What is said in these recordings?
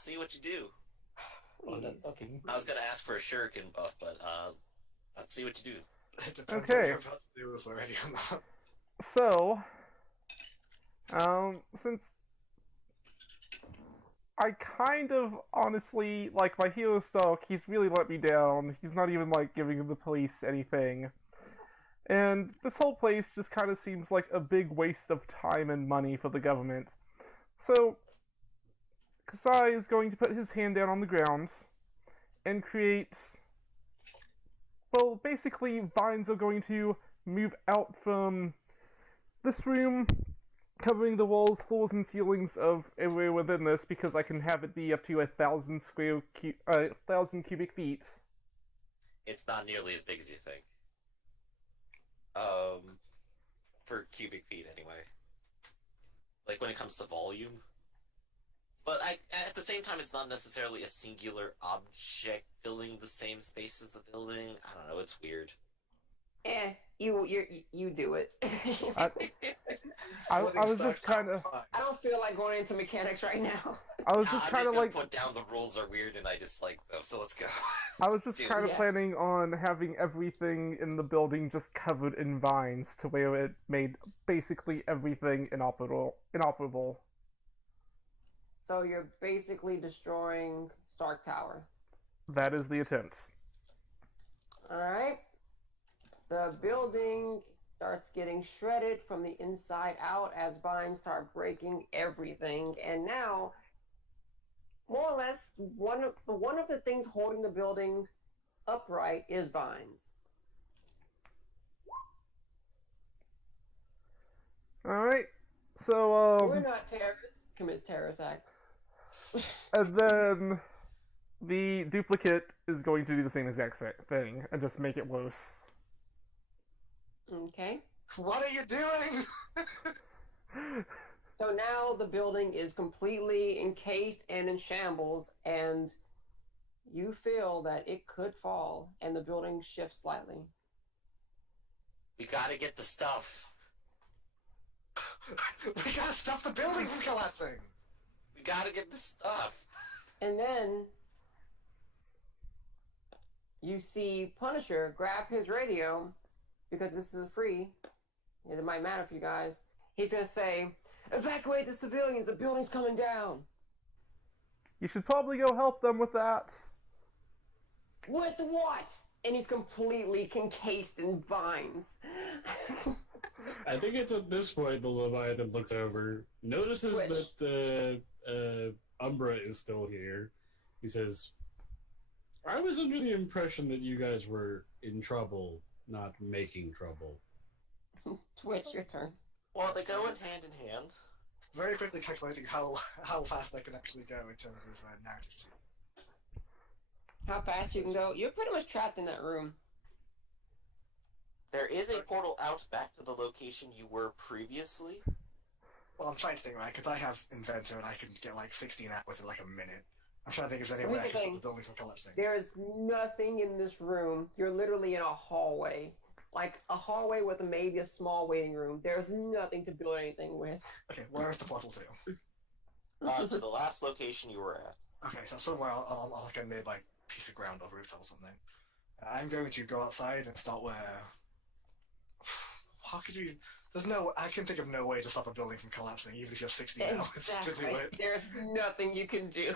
let's see what you do. Okay. I was gonna ask for a shuriken buff, but let's see what you do. It depends what Okay. you're about to do if we're ready or not. So, since I kind of honestly like my hero stock, he's really let me down. He's not even like giving the police anything. And this whole place just kind of seems like a big waste of time and money for the government. So, Kasai is going to put his hand down on the ground and create. Well, basically, vines are going to move out from this room, covering the walls, floors, and ceilings of everywhere within this because I can have it be up to 1,000 cubic feet. It's not nearly as big as you think. Um, for cubic feet anyway. Like when it comes to volume. But at the same time, it's not necessarily a singular object filling the same space as the building. I don't know. It's weird. You do it. I was just kind of. I don't feel like going into mechanics right now. I was just I'm kind of like. put down the rules are weird, and I just like them. So let's go. I was just kind of Yeah. planning on having everything in the building just covered in vines to where it made basically everything inoperable. So you're basically destroying Stark Tower. That is the attempt. Alright. The building starts getting shredded from the inside out as vines start breaking everything. And now, more or less, one of the things holding the building upright is vines. Alright. So, We're not terrorists. Commits terrorist act. and then the duplicate is going to do the same exact thing and just make it worse. Okay. What are you doing? So now the building is completely encased and in shambles, and you feel that it could fall, and the building shifts slightly. We gotta get the stuff. We gotta stop the building from collapsing! We gotta get the stuff. And then you see Punisher grab his radio, because this is free. It might matter for you guys. He's gonna say, "Evacuate the civilians, the building's coming down." You should probably go help them with that. With what? And he's completely encased in vines. I think it's at this point the Leviathan looks over, notices Which? that Umbra is still here. He says, I was under the impression that you guys were in trouble, not making trouble. Twitch, your turn. Well, they go in hand. Very quickly calculating how fast they can actually go in terms of narrative. How fast you can go? You're pretty much trapped in that room. There is a portal out back to the location you were previously. Well, I'm trying to think, right, because I have Inventor and I can get like 16 out within like a minute. I'm trying to think if there's any way I Here's the can stop thing. the building from collapsing. There is nothing in this room. You're literally in a hallway. Like a hallway with maybe a small waiting room. There's nothing to build anything with. Okay, where is the portal to? To the last location you were at. Okay, so somewhere on like a nearby piece of ground or rooftop or something. I'm going to go outside and start where... How could you... I can think of no way to stop a building from collapsing, even if you have 16 hours to do it. There's nothing you can do.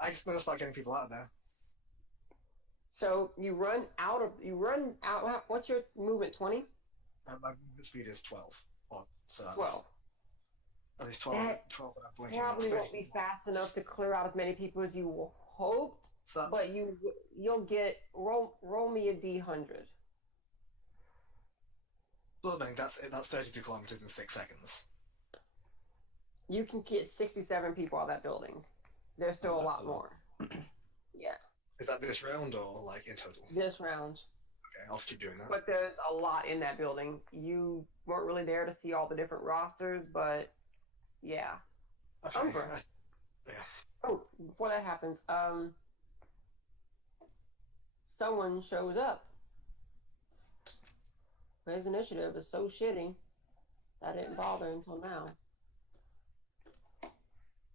I just want to start getting people out of there. So you run out. What's your movement? 20? My speed is 12. So that's... 12. At least 12, That 12 without blinking. Probably that's won't be fast enough to clear out as many people as you hoped. So that's, But you'll get roll me a d100. Bloodbang, that's 32 kilometers in 6 seconds. You can get 67 people out of that building. There's still a lot more. Yeah, Is that this round or like in total? this round. Okay, I'll just keep doing that. But there's a lot in that building. You weren't really there to see all the different rosters, but yeah. Okay. Umbra. Yeah. Oh, before that happens, someone shows up. His initiative is so shitty that I didn't bother until now.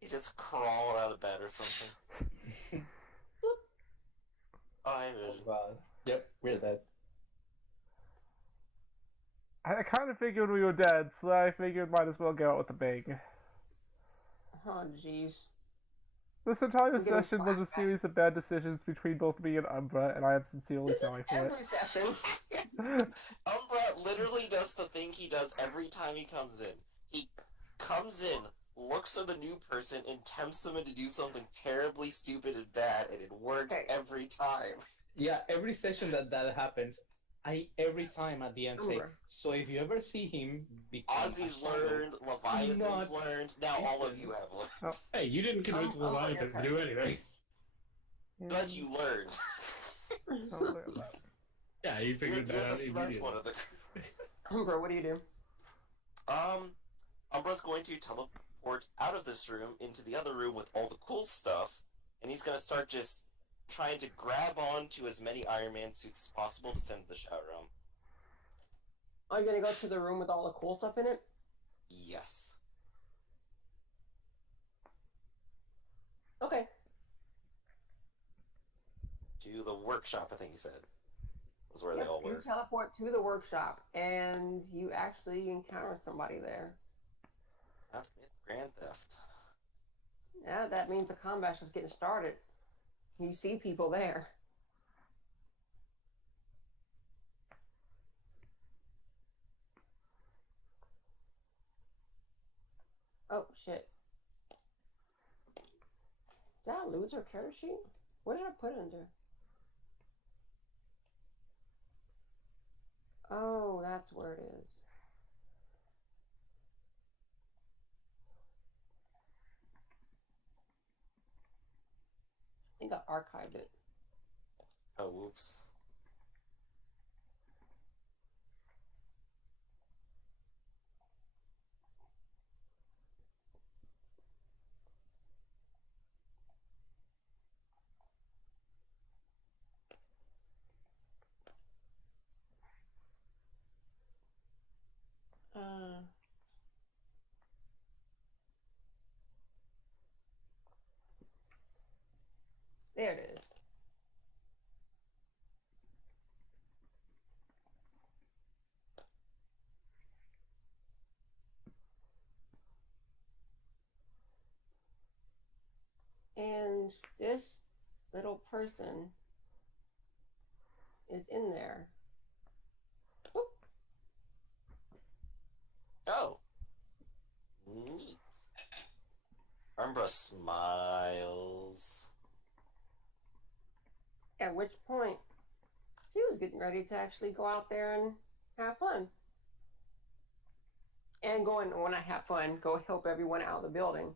He just crawled out of bed or something. Oh, hey, Oh Vision. god. Yep, we're dead. I kind of figured we were dead, so I figured might as well go out with a bang. Oh, jeez. This entire I'm getting session was a flashbacks. series of bad decisions between both me and Umbra, and I am sincerely This is sorry for every session. Umbra literally does the thing he does every time he comes in. He comes in, looks at the new person, and tempts them into do something terribly stupid and bad, and it works Okay. every time. Yeah, every session that happens, I every time at the end say, Umbra. so if you ever see him become a Ozzy's shadow, learned, Leviathan's not learned, now all of listen. you have learned. Hey, you didn't convince the Oh, Leviathan okay. to do anything. But you learned. Yeah, you You're, figured you're that out the smart immediately. one of the Umbra, what do you do? Umbra's going to teleport out of this room into the other room with all the cool stuff, and he's going to start just trying to grab onto as many Iron Man suits as possible to send to the shower room. Are you gonna go to the room with all the cool stuff in it? Yes. Okay. To the workshop, I think he said, was where Yep, they all you were. teleport to the workshop, and you actually encounter somebody there. Not commit grand theft. Yeah, that means the combat's just getting started. You see people there. Oh, shit. Did I lose her character sheet? What did I put it under? Oh, that's where it is. I think I archived it. Oh, whoops. Uh, there it is. And this little person is in there. Oop. Oh. Neat. Umbra smiles. At which point, she was getting ready to actually go out there and have fun. And when I have fun, go help everyone out of the building.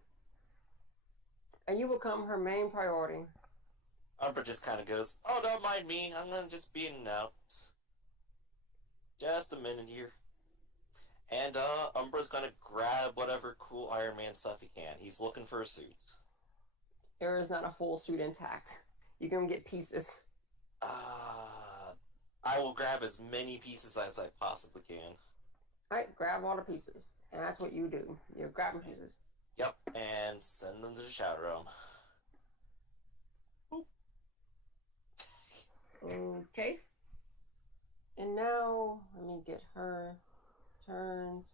And you become her main priority. Umbra just kind of goes, oh, don't mind me. I'm going to just be in and out. Just a minute here. And, Umbra's going to grab whatever cool Iron Man stuff he can. He's looking for a suit. There is not a full suit intact. You can get pieces. I will grab as many pieces as I possibly can. Alright, grab all the pieces. And that's what you do. You're grabbing pieces. Yep, and send them to the shower room. Okay. And now, let me get her turns.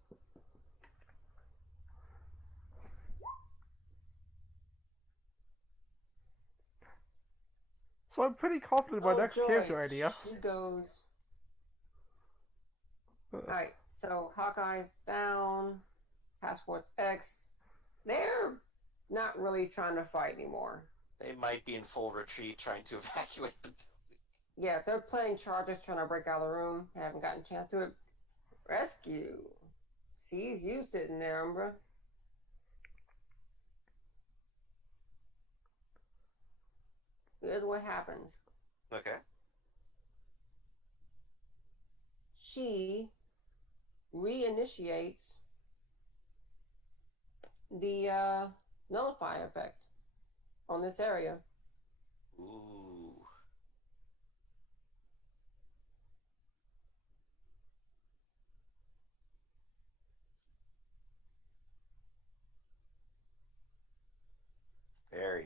So I'm pretty confident in my next Joy. character idea. She goes. Alright, so Hawkeye's down. Passport's X. They're not really trying to fight anymore. They might be in full retreat trying to evacuate the building. Yeah, they're playing charges, trying to break out of the room. Haven't gotten a chance to it. Rescue. Sees you sitting there, Umbra. Here's what happens. Okay. She reinitiates the nullify effect on this area. Ooh.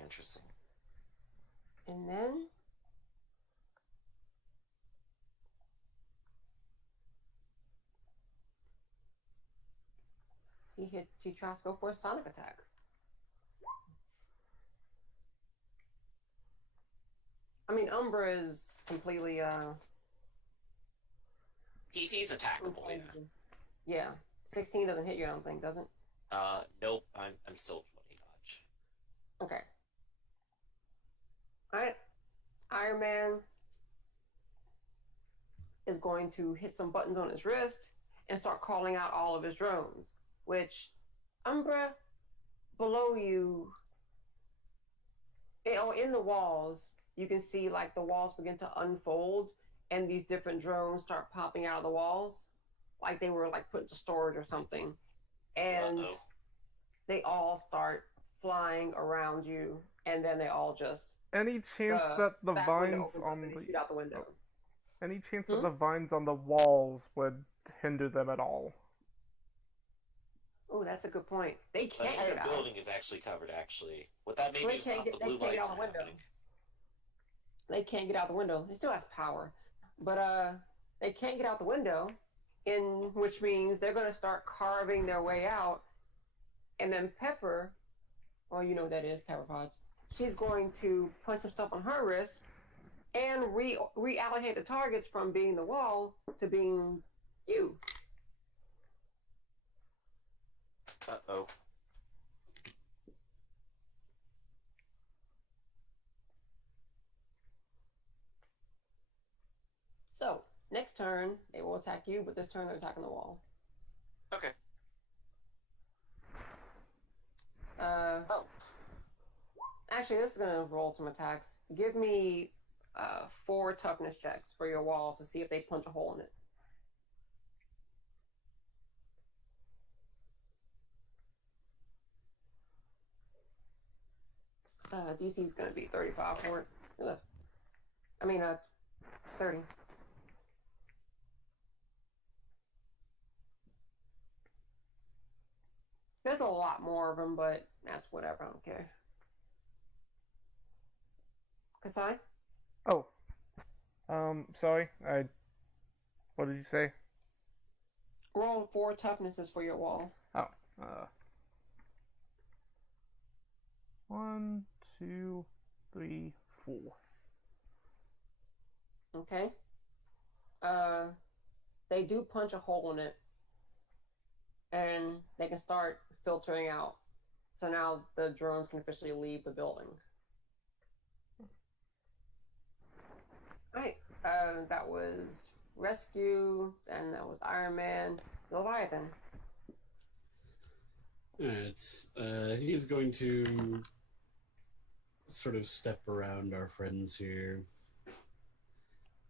interesting. And then he tries to go for a sonic attack. I mean, Umbra is completely He's attackable, yeah. Yeah. 16 doesn't hit you, I don't think, does it? Nope. I'm still 20 dodge. Okay. Alright. Iron Man is going to hit some buttons on his wrist and start calling out all of his drones, which Umbra, below you, in the walls, you can see like the walls begin to unfold and these different drones start popping out of the walls like they were like put into storage or something. And Uh-oh. they all start flying around you, and then they all just Any chance that the back window vines opens up on and you the shoot out the window. any chance that the vines on the walls would hinder them at all? Oh, that's a good point. They The can't entire get out. building is actually covered, actually. What that Well, maybe they can't stop get- the they blue can't get light out from the window. happening. They can't get out the window. They still have power, but they can't get out the window, which means they're going to start carving their way out, and then Pepper, well, you know what that is, Pepper Potts. She's going to punch some stuff on her wrist and reallocate the targets from being the wall to being you. Uh-oh. So next turn they will attack you, but this turn they're attacking the wall. Okay. Oh. Actually, this is going to roll some attacks. Give me 4 toughness checks for your wall to see if they punch a hole in it. DC is going to be 35 for it. Ugh. I mean, 30. There's a lot more of them, but that's whatever. I don't care. Kasai? Oh. Sorry. What did you say? Roll 4 toughnesses for your wall. Oh. 1, 2, 3, 4. Okay. They do punch a hole in it, and they can start filtering out. So now the drones can officially leave the building. Alright. That was Rescue, and that was Iron Man, Leviathan. Alright, he's going to sort of step around our friends here.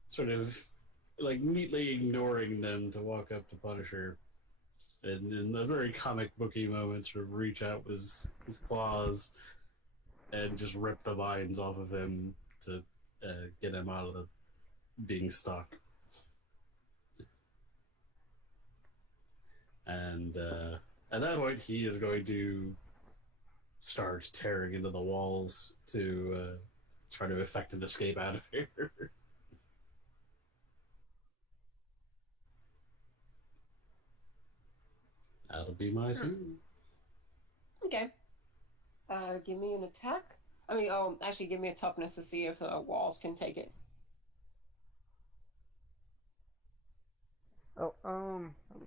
Sort of, like, neatly ignoring them to walk up to Punisher. And in a very comic booky moment, sort of reach out with his claws and just rip the vines off of him to get him out of the being stuck. And at that point, he is going to start tearing into the walls to try to effect an escape out of here. That'll be my turn. Okay. Give me an attack. I mean, actually, give me a toughness to see if walls can take it. Oh,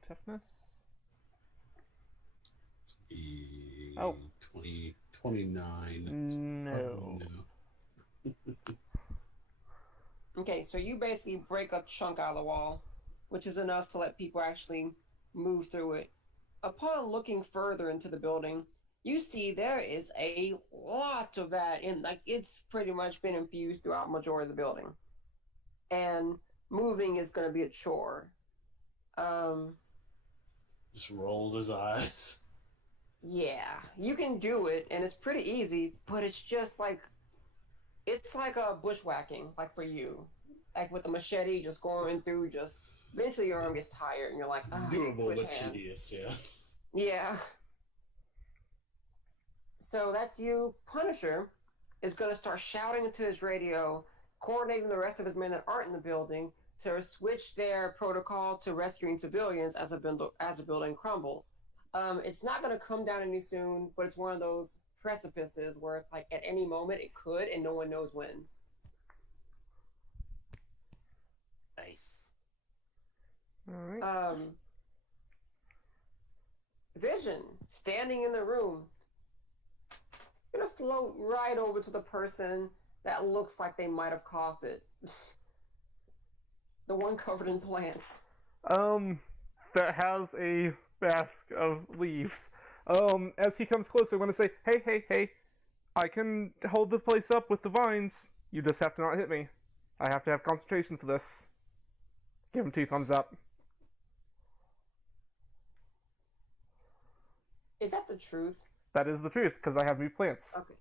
toughness. Be Oh. 29. No. Okay, so you basically break a chunk out of the wall, which is enough to let people actually move through it. Upon looking further into the building, you see there is a lot of that in, like, it's pretty much been infused throughout the majority of the building. And moving is going to be a chore. Just rolls his eyes. Yeah, you can do it, and it's pretty easy, but it's just like, it's like a bushwhacking, like for you. Like with the machete, just going through, just, eventually your arm gets tired, and you're like, Doable, switch but hands. tedious, yeah. Yeah. So that's you. Punisher, is going to start shouting into his radio, coordinating the rest of his men that aren't in the building to switch their protocol to rescuing civilians as a building crumbles. It's not going to come down any soon, but it's one of those precipices where it's like at any moment it could, and no one knows when. Nice. Alright. Vision, standing in the room, gonna float right over to the person that looks like they might have caused it. The one covered in plants. That has a mask of leaves. As he comes closer, I'm gonna say, hey, I can hold the place up with the vines. You just have to not hit me. I have to have concentration for this. Give him 2 thumbs up. Is that the truth? That is the truth, because I have new plants. Okay.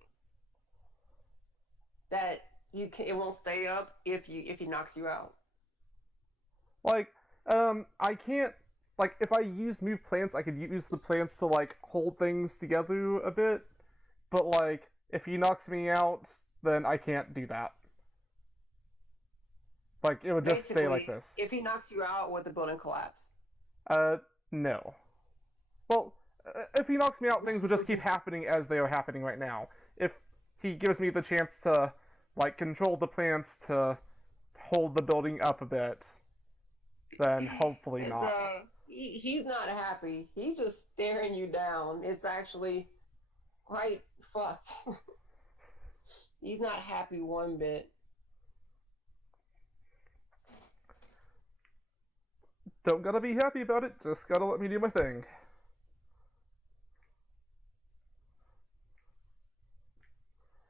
That it won't stay up if he knocks you out. Like, I can't, like, if I use move plants, I could use the plants to, like, hold things together a bit, but, like, if he knocks me out, then I can't do that. Like, it would just stay like this. If he knocks you out, would the building collapse? No. Well, if he knocks me out, things will just keep happening as they are happening right now. If he gives me the chance to, like, control the plants to hold the building up a bit, then hopefully not. He's not happy. He's just staring you down. It's actually quite fucked. He's not happy one bit. Don't gotta be happy about it, just gotta let me do my thing.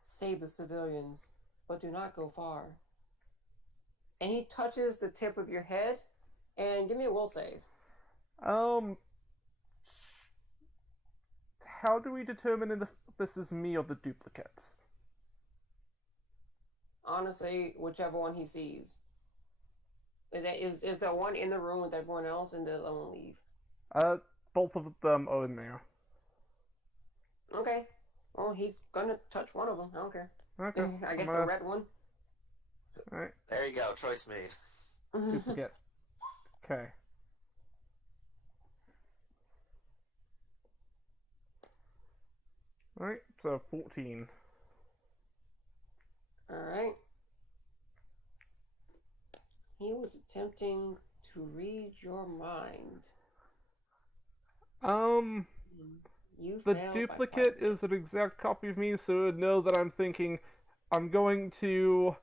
Save the civilians, but do not go far. And he touches the tip of your head, and give me a will save. How do we determine if this is me or the duplicates? Honestly, whichever one he sees. Is there one in the room with everyone else, and does one leave? Both of them are in there. Okay. Well, he's gonna touch one of them. I don't care. Okay. I guess the red one. Alright. There you go, choice made. Duplicate. Okay. Alright, so 14. Alright. He was attempting to read your mind. You The failed by duplicate is an exact copy of me, so it would know that I'm thinking I'm going to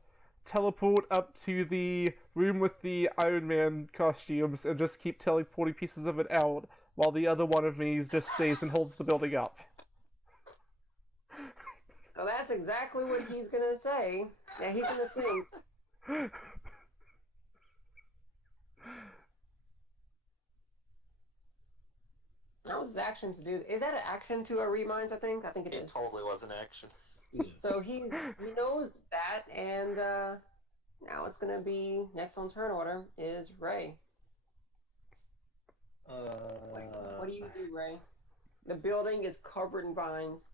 teleport up to the room with the Iron Man costumes and just keep teleporting pieces of it out while the other one of me just stays and holds the building up. So that's exactly what he's gonna say. Now he's gonna think. That was his action to do. Is that an action to read minds? I think it It is. totally was an action. Yeah. So he knows that, and now it's gonna be next on turn order is Ray. What do you do, Ray? The building is covered in vines.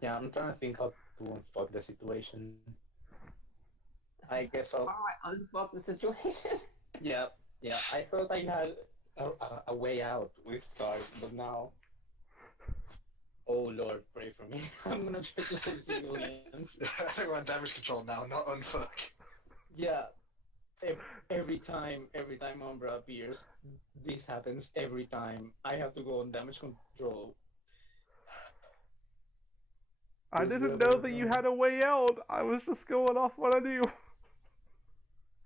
Yeah, I'm trying to think how to unfuck the situation. I guess I'll. Alright, unfuck the situation. Yeah. I thought I had a way out with Stark, but now. Oh Lord, pray for me. I'm gonna try to save civilians. I think we're on damage control now, not unfuck. Yeah. Every time Umbra appears, this happens every time. I have to go on damage control. I didn't know that you had a way out. I was just going off what I knew.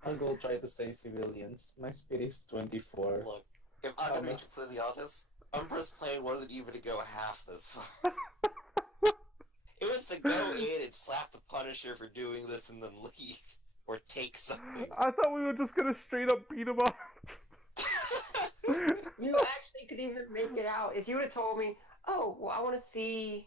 I'll go try to save civilians. My speed is 24. Look, if I'm gonna be completely honest, Umbra's plan wasn't even to go half this far. It was to go in and slap the Punisher for doing this and then leave. Or take something. I thought we were just gonna straight up beat him up. You actually could even make it out if you would have told me, "Oh, well, I want to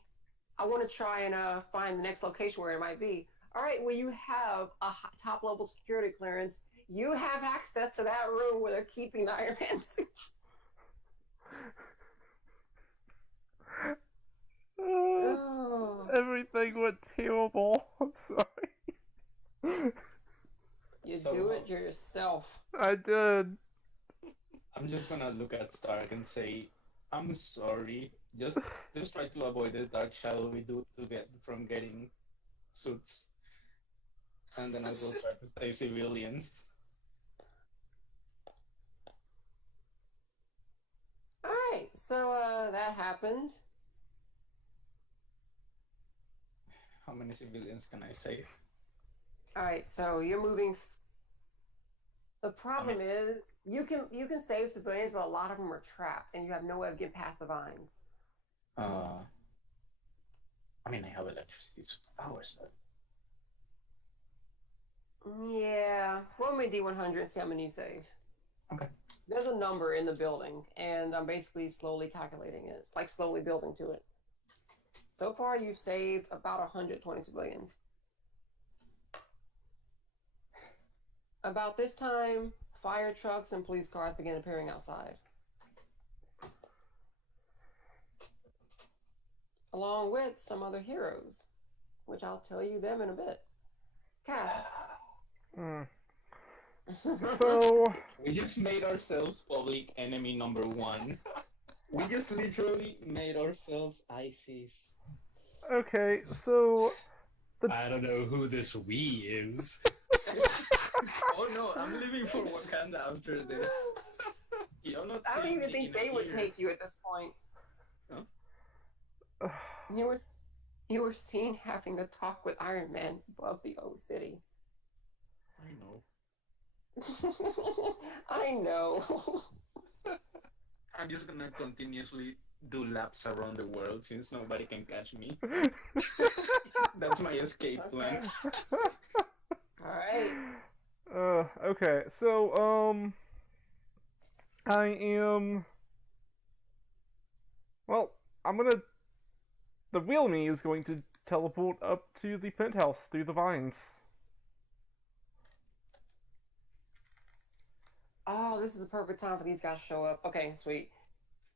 try and find the next location where it might be." All right, well, you have a top level security clearance. You have access to that room where they're keeping the Iron Man suits. Oh, Everything went terrible. I'm sorry. you So, do it yourself. I did. I'm just gonna look at Stark and say, I'm sorry. Just try to avoid the dark shadow we do to get from getting suits. And then I will try to save civilians. Alright, so that happened. How many civilians can I save? Alright, so you're moving. The problem is you can save civilians, but a lot of them are trapped, and you have no way of getting past the vines. I mean, I have electricity superpowers, but Yeah, roll me D100 and see how many you save. Okay. There's a number in the building, and I'm basically slowly calculating it. It's like slowly building to it. So far, you've saved about 120 civilians. About this time, fire trucks and police cars begin appearing outside, along with some other heroes, which I'll tell you them in a bit. Cass. Hmm. So, we just made ourselves public enemy number 1. We just literally made ourselves ISIS. okay, so I don't know who this we is. Oh no, I'm leaving for Wakanda after this. You're not I don't seeing even me think in they would here. take you at this point. Huh? You were seen having a talk with Iron Man above the O City. I know. I know. I'm just gonna continuously do laps around the world since nobody can catch me. That's my escape plan. Alright. Okay, so, I am. Well, the real me is going to teleport up to the penthouse through the vines. Oh, this is the perfect time for these guys to show up. Okay, sweet.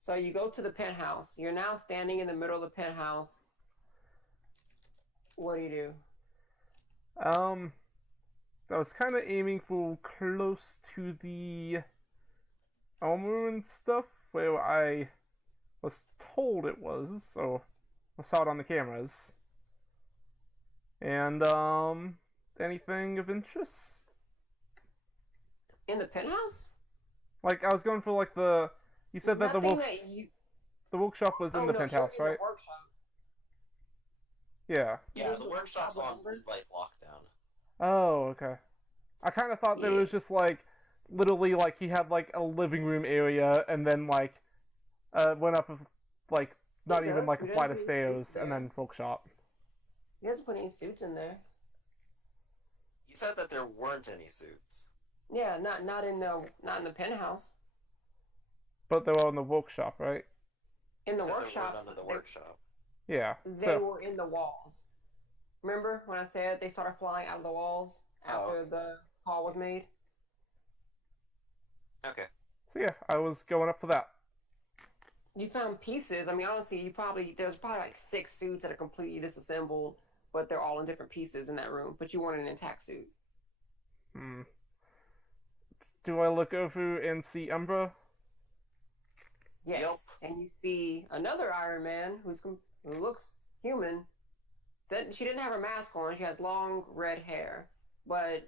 So you go to the penthouse. You're now standing in the middle of the penthouse. What do? I was kind of aiming for close to the armor and stuff, where I was told it was, so I saw it on the cameras. And, anything of interest? In the penthouse? Like, I was going for, like, you said that Nothing that you... the workshop was in Oh, the no, penthouse, you're in right? the workshop. Yeah. Yeah, There's the a workshop's on number? like lockdown. Oh, okay. I kind of thought there Yeah. was just, like, literally, like, he had, like, a living room area, and then, like, went up, like, not He even, does. like, a He flight does of put his stairs, suits and there. then workshop. He doesn't put any suits in there. You said that there weren't any suits. Yeah, not in the penthouse. But they were in the workshop, right? In the You said there workshop, were none in the workshop. Yeah. they So, were in the walls. Remember when I said they started flying out of the walls after the call was made? Okay. so yeah, I was going up for that. You found pieces. I mean, honestly, there's probably like 6 suits that are completely disassembled, but they're all in different pieces in that room. But you weren't in an intact suit. Hmm. Do I look over and see Umbra? Yes. Yep. And you see another Iron Man who looks human. She didn't have her mask on. She has long red hair, but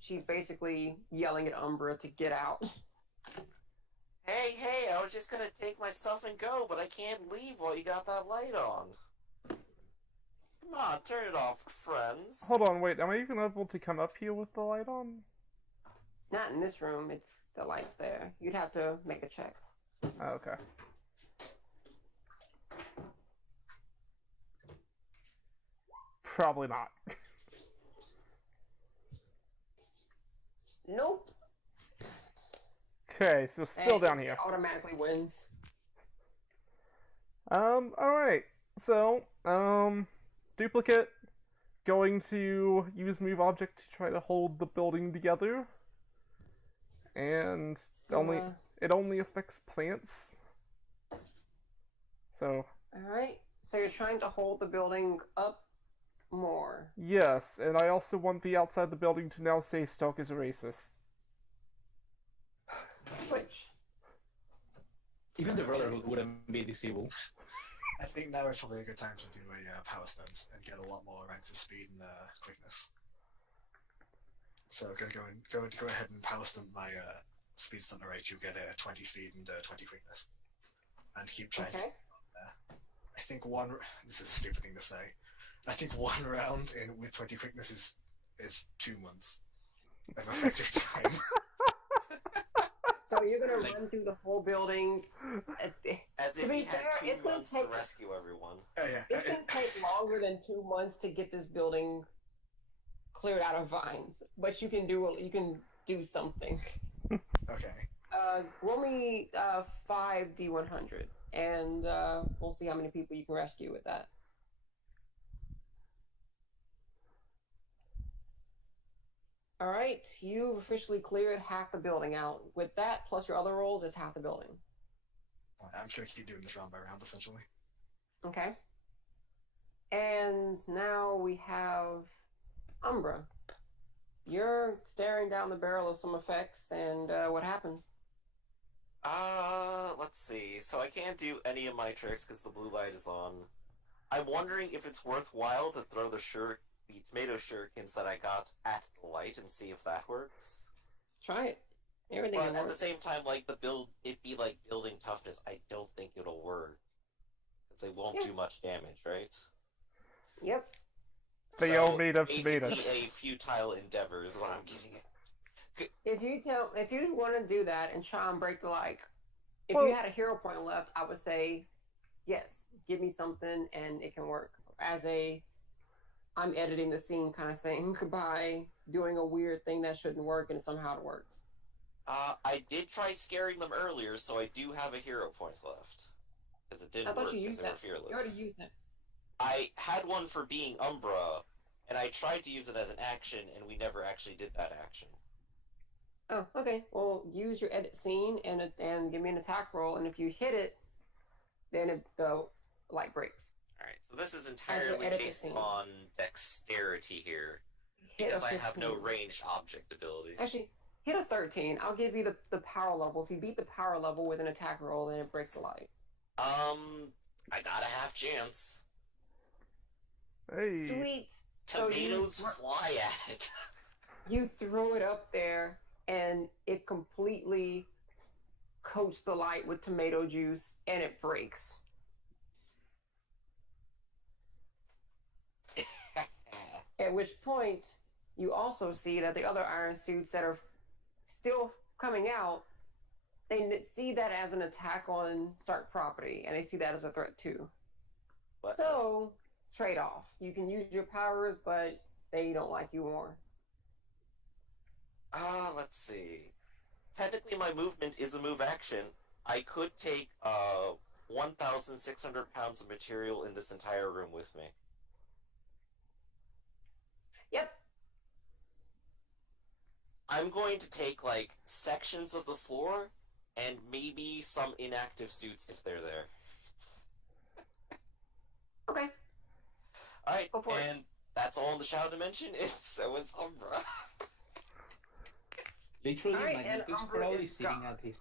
she's basically yelling at Umbra to get out. Hey, I was just gonna take my stuff and go, but I can't leave while you got that light on. Come on, turn it off, friends. Hold on, wait. Am I even able to come up here with the light on? Not in this room. It's the lights there. You'd have to make a check. Oh, okay. Probably not. Nope. Okay, so still And down it here. automatically wins. Alright. So, duplicate. Going to use move object to try to hold the building together. And So, it only affects plants. So, all right. So you're trying to hold the building up more. Yes, and I also want the outside of the building to now say Stoke is a racist. Which, Even the Brotherhood wouldn't be this evil. I think now is probably a good time to do a power stunt and get a lot more ranks of speed and quickness. So I'm gonna go ahead and power stunt my speed stunt array to get a 20 speed and 20 quickness, and keep trying. okay. I think this is a stupid thing to say. I think one round with 20 quickness is 2 months of effective time. So you're gonna run through the whole building. As To if be he had fair, 2 it's gonna months take- to rescue everyone. Yeah. It's gonna take longer than 2 months to get this building cleared out of vines, but you can do something. Okay. Roll me 5 D100, and we'll see how many people you can rescue with that. All right, you've officially cleared half the building out. With that, plus your other rolls, is half the building. I'm just gonna keep doing this round by round, essentially. Okay. And now we have Umbra. You're staring down the barrel of some effects, and what happens? Let's see. So I can't do any of my tricks because the blue light is on. I'm wondering if it's worthwhile to throw the tomato shurikens that I got at the light and see if that works. Try it. Everything But will at work. the same time, like it'd be like building toughness. I don't think it'll work because they won't Yeah. do much damage, right? Yep. They So, all made of basically tomatoes. a futile endeavor is what I'm getting at. If you want to do that and try and break the light, if Well- you had a hero point left, I would say, yes, give me something and it can work. I'm editing the scene kind of thing by doing a weird thing that shouldn't work and somehow it works. I did try scaring them earlier, so I do have a hero point left. Because it I didn't thought work you because used they were that. fearless. You already used that. I had one for being Umbra, and I tried to use it as an action, and we never actually did that action. Oh, okay. Well, use your edit scene and give me an attack roll, and if you hit it, then the light breaks. Alright, so this is entirely edit the based scene. on dexterity here, Hit because a I have no 15. ranged object ability. Actually, hit a 13. I'll give you the power level. If you beat the power level with an attack roll, then it breaks the light. I got a half chance. Hey. Sweet. So Tomatoes you- fly at it. You throw it up there, and it completely coats the light with tomato juice, and it breaks. At which point, you also see that the other iron suits that are still coming out, they see that as an attack on Stark property, and they see that as a threat too. What? So, trade off. You can use your powers, but they don't like you more. Let's see. Technically, my movement is a move action. I could take 1,600 pounds of material in this entire room with me. Yep. I'm going to take like sections of the floor and maybe some inactive suits if they're there. Okay. Alright, Go for it. and that's all in the Shadow Dimension. So is Umbra. Literally, Alright, and Magnetus Umbra probably is sitting gone. at his.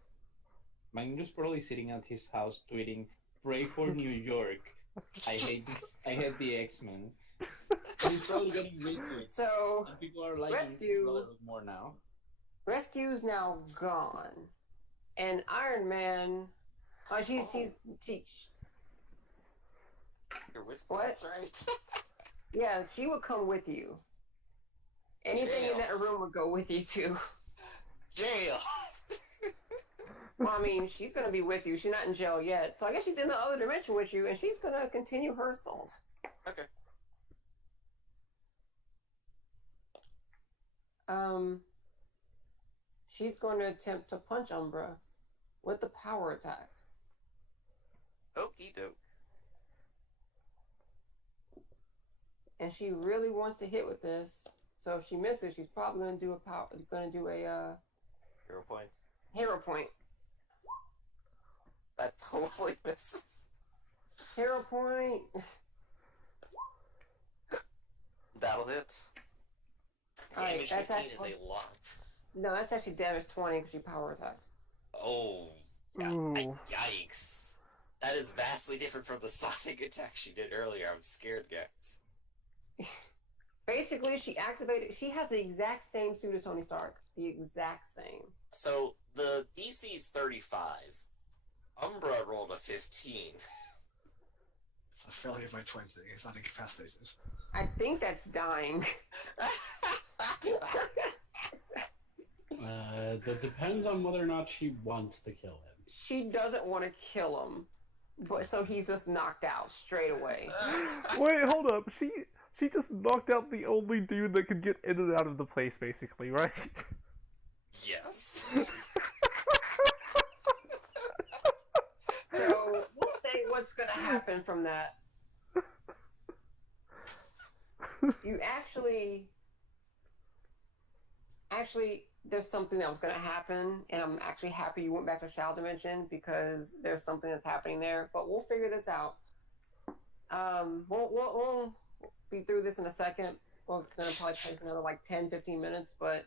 Magnetus probably sitting at his house tweeting, "Pray for New York. I hate this. I hate the X-Men." He's probably getting retweets. So, And people are liking Rescue- Brotherhood more now. Rescue's now gone. And Iron Man. Oh, she, You're with me, What? that's right. yeah, she would come with you. Anything in that Jail. room would go with you too. Jail! Well, I mean, she's gonna be with you. She's not in jail yet, so I guess she's in the other dimension with you, and she's gonna continue her assault. Okay. She's going to attempt to punch Umbra with the power attack. Okie doke. And she really wants to hit with this. So if she misses, she's probably going to do a Hero point. hero point. That totally misses. Hero point. That'll hit. Alright, Damage that's 15 is actually- a lot. No, that's actually damage 20 because you power attacked. Oh, Ooh. yikes. That is vastly different from the sonic attack she did earlier. I'm scared, guys. Basically, she has the exact same suit as Tony Stark. The exact same. So, the DC's 35. Umbra rolled a 15. It's a failure by 20. He's not incapacitated. I think that's dying. That depends on whether or not she wants to kill him. She doesn't want to kill him, but so he's just knocked out straight away. Wait, hold up. She just knocked out the only dude that could get in and out of the place, basically, right? Yes. So we'll say what's gonna happen from that. You actually, there's something that was gonna happen, and I'm actually happy you went back to Shao Dimension because there's something that's happening there. But we'll figure this out. We'll be through this in a second. We're gonna probably play for another like 10-15 minutes, but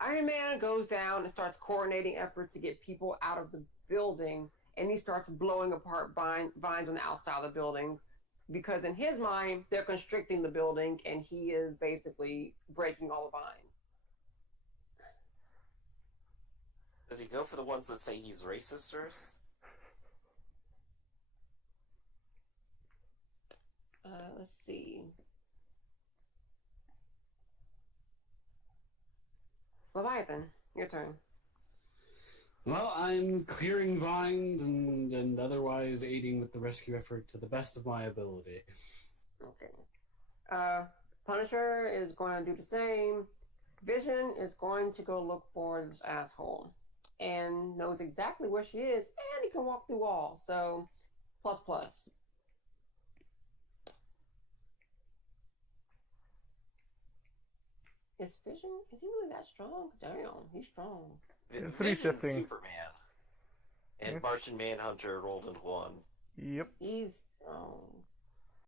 Iron Man goes down and starts coordinating efforts to get people out of the building, and he starts blowing apart vines on the outside of the building because in his mind they're constricting the building, and he is basically breaking all the vines. Does he go for the ones that say he's racist first? Let's see. Leviathan, your turn. Well, I'm clearing vines and otherwise aiding with the rescue effort to the best of my ability. Okay. Punisher is going to do the same. Vision is going to go look for this asshole and knows exactly where she is, and he can walk through walls. So, plus. Is he really that strong? Damn, he's strong. It's pretty Vision's shifting. Superman. And Yep. Martian Manhunter rolled in 1. Yep. He's strong.